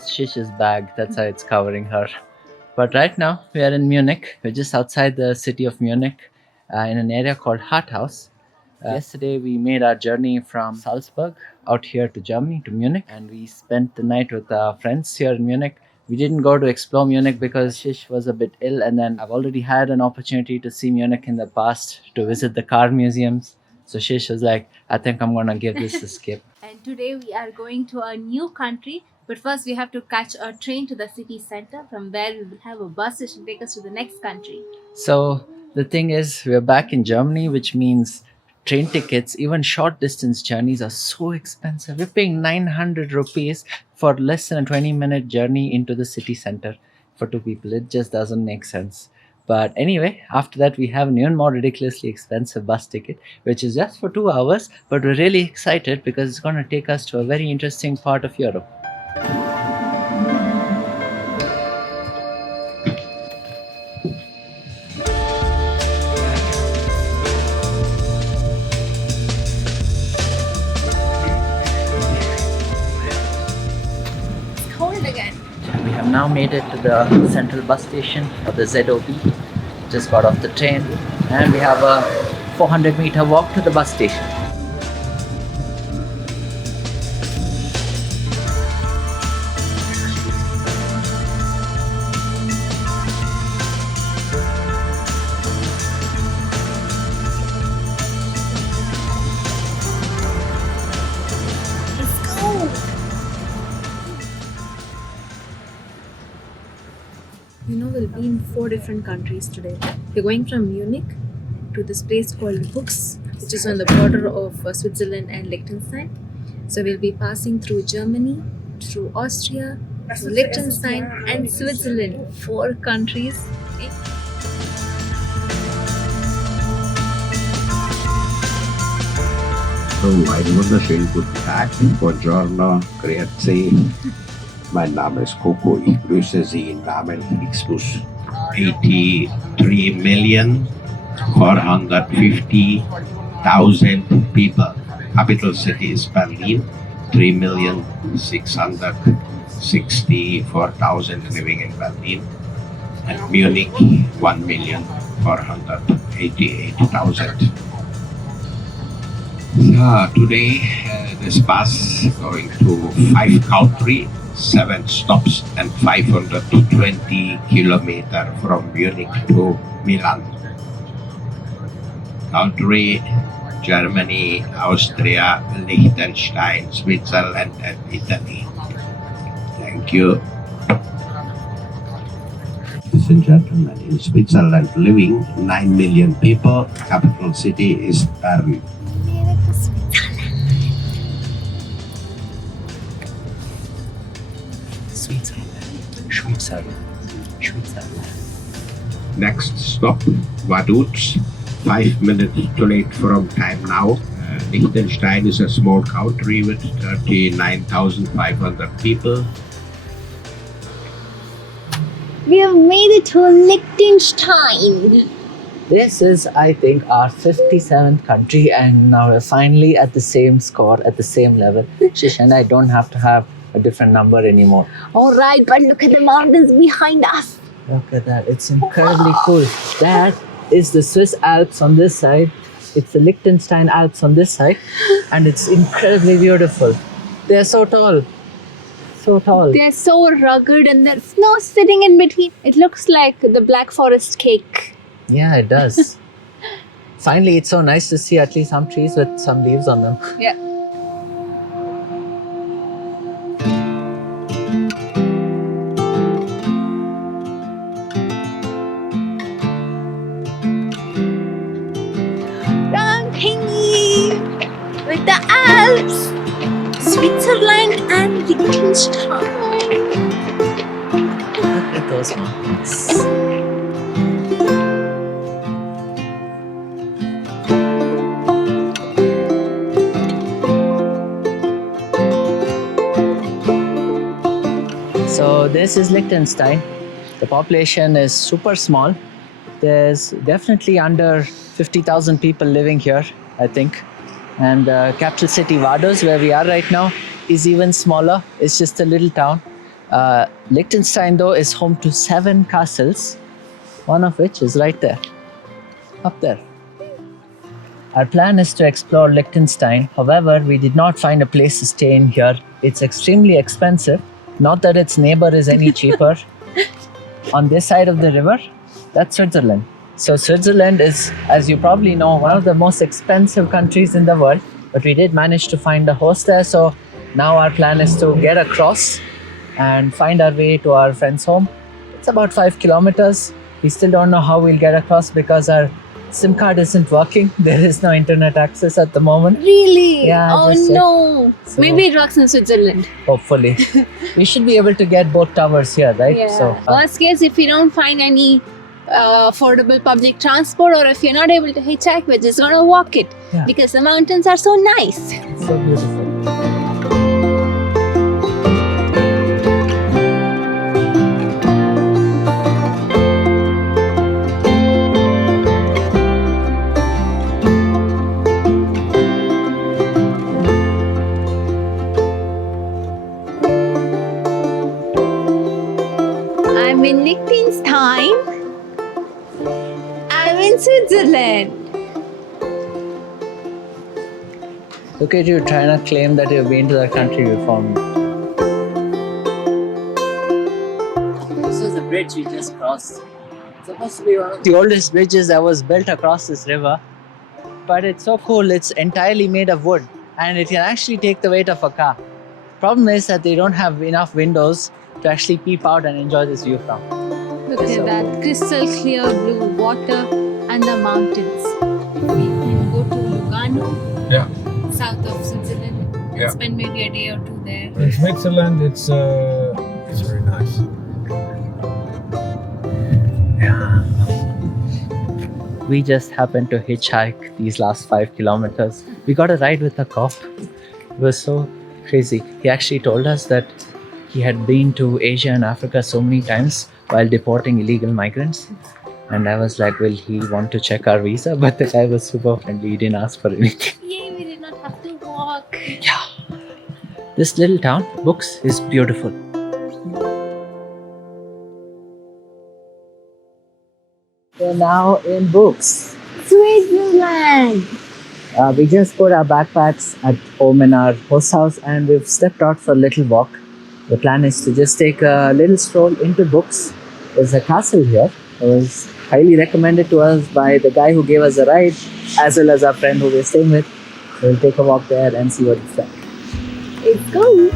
is Shish's bag. That's how it's covering her. But right now, we are in Munich. We're just outside the city of Munich in an area called Harthaus. Yesterday, we made our journey from Salzburg out here to Germany, to Munich, and we spent the night with our friends here in Munich. We didn't go to explore Munich because Shish was a bit ill, and then I've already had an opportunity to see Munich in the past, to visit the car museums. So Shish was like, I think I'm gonna give this a skip. And today we are going to a new country, but first we have to catch a train to the city center, from where we will have a bus which will take us to the next country. So the thing is, we're back in Germany, which means train tickets, even short distance journeys, are so expensive. We're paying 900 rupees for less than a 20-minute journey into the city center for two people. It just doesn't make sense. But anyway, after that, we have an even more ridiculously expensive bus ticket, which is just for 2 hours. But we're really excited because it's going to take us to a very interesting part of Europe. We have now made it to the central bus station of the ZOB. Just got off the train and we have a 400-meter walk to the bus station. Let's go! We'll be in 4 different countries today. We're going from Munich to this place called Vaduz, which is on the border of Switzerland and Liechtenstein. So we'll be passing through Germany, through Austria, through Liechtenstein and Switzerland. 4 countries. Einen wunderschönen guten Tag, buongiorno, grüezi. Mein Name ist Coco, ich grüße Sie im Namen Flixbus. 83,450,000 people. Capital city is Berlin, 3,664,000 living in Berlin. And Munich, 1,488,000. Today, this bus going to 5 countries, 7 stops and 520 kilometers from Munich to Milan. Country, Germany, Austria, Liechtenstein, Switzerland and Italy. Thank you. Ladies and gentlemen, in Switzerland living 9 million people, capital city is Bern. Switzerland. Next stop, Vaduz, 5 minutes too late from time now. Liechtenstein is a small country with 39,500 people. We have made it to Liechtenstein. This is, I think, our 57th country, and now we're finally at the same score, at the same level. Shish and I don't have to have a different number anymore. All right, but look at the mountains behind us. Look at that. It's incredibly cool. That is the Swiss Alps on this side. It's the Liechtenstein Alps on this side. And it's incredibly beautiful. They're so tall. So tall. They're so rugged and there's snow sitting in between. It looks like the Black Forest cake. Yeah, it does. Finally, it's so nice to see at least some trees with some leaves on them. Yeah. With the Alps, Switzerland and Liechtenstein. Look at those mountains. So this is Liechtenstein. The population is super small. There's definitely under 50,000 people living here, I think. And the capital city Vaduz, where we are right now, is even smaller. It's just a little town. Liechtenstein, though, is home to 7 castles, one of which is right there, up there. Our plan is to explore Liechtenstein. However, we did not find a place to stay in here. It's extremely expensive. Not that its neighbor is any cheaper. On this side of the river, that's Switzerland. So Switzerland is, as you probably know, one of the most expensive countries in the world. But we did manage to find a host there. So now our plan is to get across and find our way to our friend's home. It's about 5 kilometers. We still don't know how we'll get across because our SIM card isn't working. There is no internet access at the moment. Really? Yeah, Oh just no. So- Maybe it works in Switzerland. Hopefully. We should be able to get both towers here, right? Yeah. So, Worst case, if you don't find any affordable public transport, or if you're not able to hitchhike, we're just gonna walk it Yeah. because the mountains are so nice. so beautiful. I'm in Liechtenstein. I'm in Switzerland. Look at you trying to claim that you've been to that country before me. This is the bridge we just crossed. It's supposed to be one of the oldest bridges that was built across this river. But it's so cool, it's entirely made of wood and it can actually take the weight of a car. Problem is that they don't have enough windows to actually peep out and enjoy this view from. Look So- at that crystal clear blue water and the mountains. We can go to Lugano, Yeah. south of Switzerland, and Yeah. spend maybe a day or two there. In Switzerland, it's very nice. We just happened to hitchhike these last 5 kilometers. We got a ride with a cop. It was so crazy. He actually told us that he had been to Asia and Africa so many times while deporting illegal migrants. And I was like, will he want to check our visa? But the guy was super friendly. He didn't ask for anything. Yay, we did not have to walk. This little town, Books, is beautiful. We're now in Books. Switzerland. We just put our backpacks at home in our host house and we've stepped out for a little walk. The plan is to just take a little stroll into Books. There's a castle here. It was highly recommended to us by the guy who gave us a ride, as well as our friend who we're staying with. So we'll take a walk there and see what it's like. Let's go.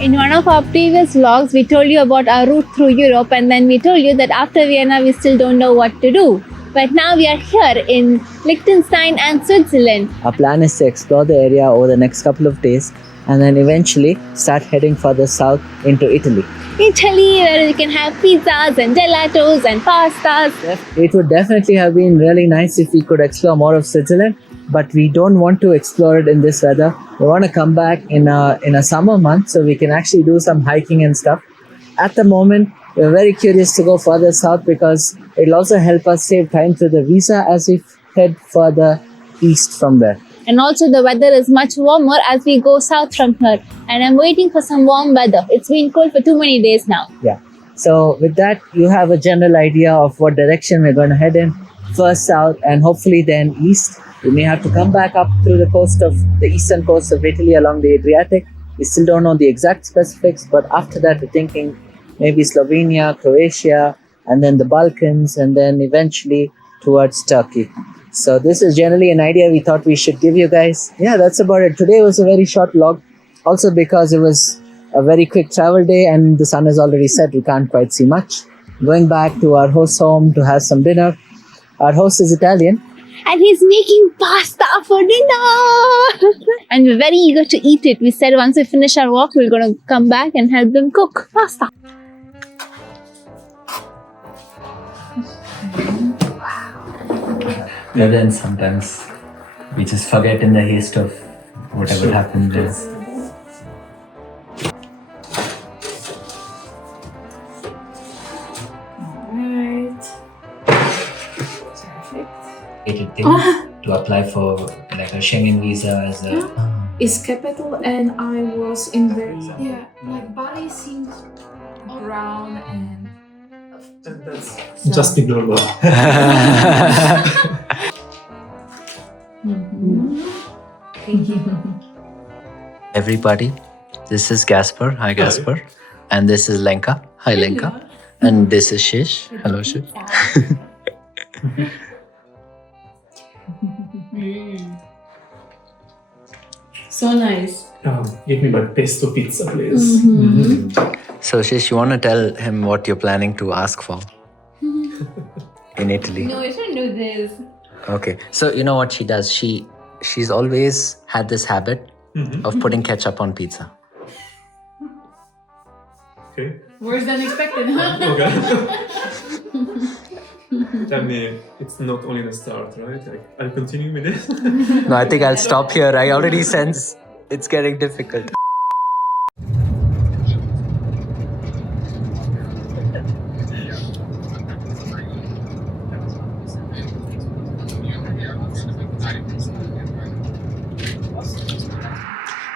In one of our previous vlogs, we told you about our route through Europe, and then we told you that after Vienna, we still don't know what to do. But now we are here in Liechtenstein and Switzerland. Our plan is to explore the area over the next couple of days and then eventually start heading further south into Italy. Italy, where we can have pizzas and gelatos and pastas. It would definitely have been really nice if we could explore more of Switzerland, but we don't want to explore it in this weather. We want to come back in a summer month so we can actually do some hiking and stuff. At the moment, we're very curious to go further south because it'll also help us save time through the visa as we head further east from there. And also the weather is much warmer as we go south from here. And I'm waiting for some warm weather. It's been cold for too many days now. Yeah. So with that, you have a general idea of what direction we're going to head in. First south and hopefully then east. We may have to come back up through the eastern coast of Italy along the Adriatic. We still don't know the exact specifics, but after that we're thinking maybe Slovenia, Croatia, and then the Balkans, and then eventually towards Turkey. So this is generally an idea we thought we should give you guys. Yeah, that's about it. Today was a very short vlog, also because it was a very quick travel day and the sun has already set. We can't quite see much. Going back to our host's home to have some dinner. Our host is Italian. And he's making pasta for dinner. And we're very eager to eat it. We said once we finish our walk, we're going to come back and help them cook pasta. But then sometimes we just forget in the haste of whatever happened there. Alright. Perfect. Thing to apply for like a Schengen visa as a. Is capital and I was in very like Bali seemed around and That's just the normal. Thank you. Everybody, this is Gasper. Hi, Gasper. And this is Lenka. Hi, Lenka. And this is Shish. Hello, Shish. So nice. Give me my pesto pizza, please. So, Shish, you want to tell him what you're planning to ask for in Italy? No, I shouldn't do this. Okay. So, you know what she does? She's always had this habit of putting ketchup on pizza. Okay. Worse than expected, huh? Okay. I mean, it's not only the start, right? Like, I'll continue with this. No, I think I'll stop here. I already sense it's getting difficult.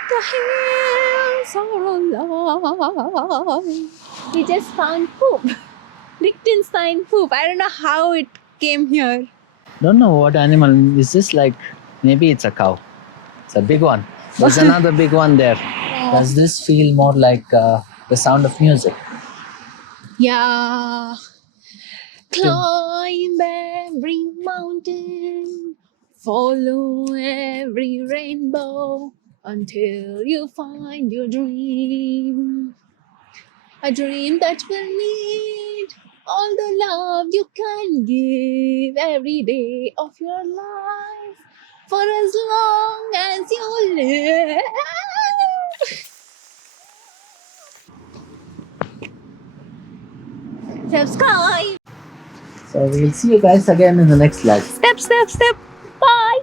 The hills are alive. We just found poop. Liechtenstein poop. I don't know how it came here. Don't know what animal is this, like maybe it's a cow. It's a big one. There's another big one there. Does this feel more like the sound of music? Yeah. Climb every mountain, follow every rainbow until you find your dream. A dream that will need all the love you can give every day of your life for as long as you live. Subscribe. So we'll see you guys again in the next live. Step. Bye.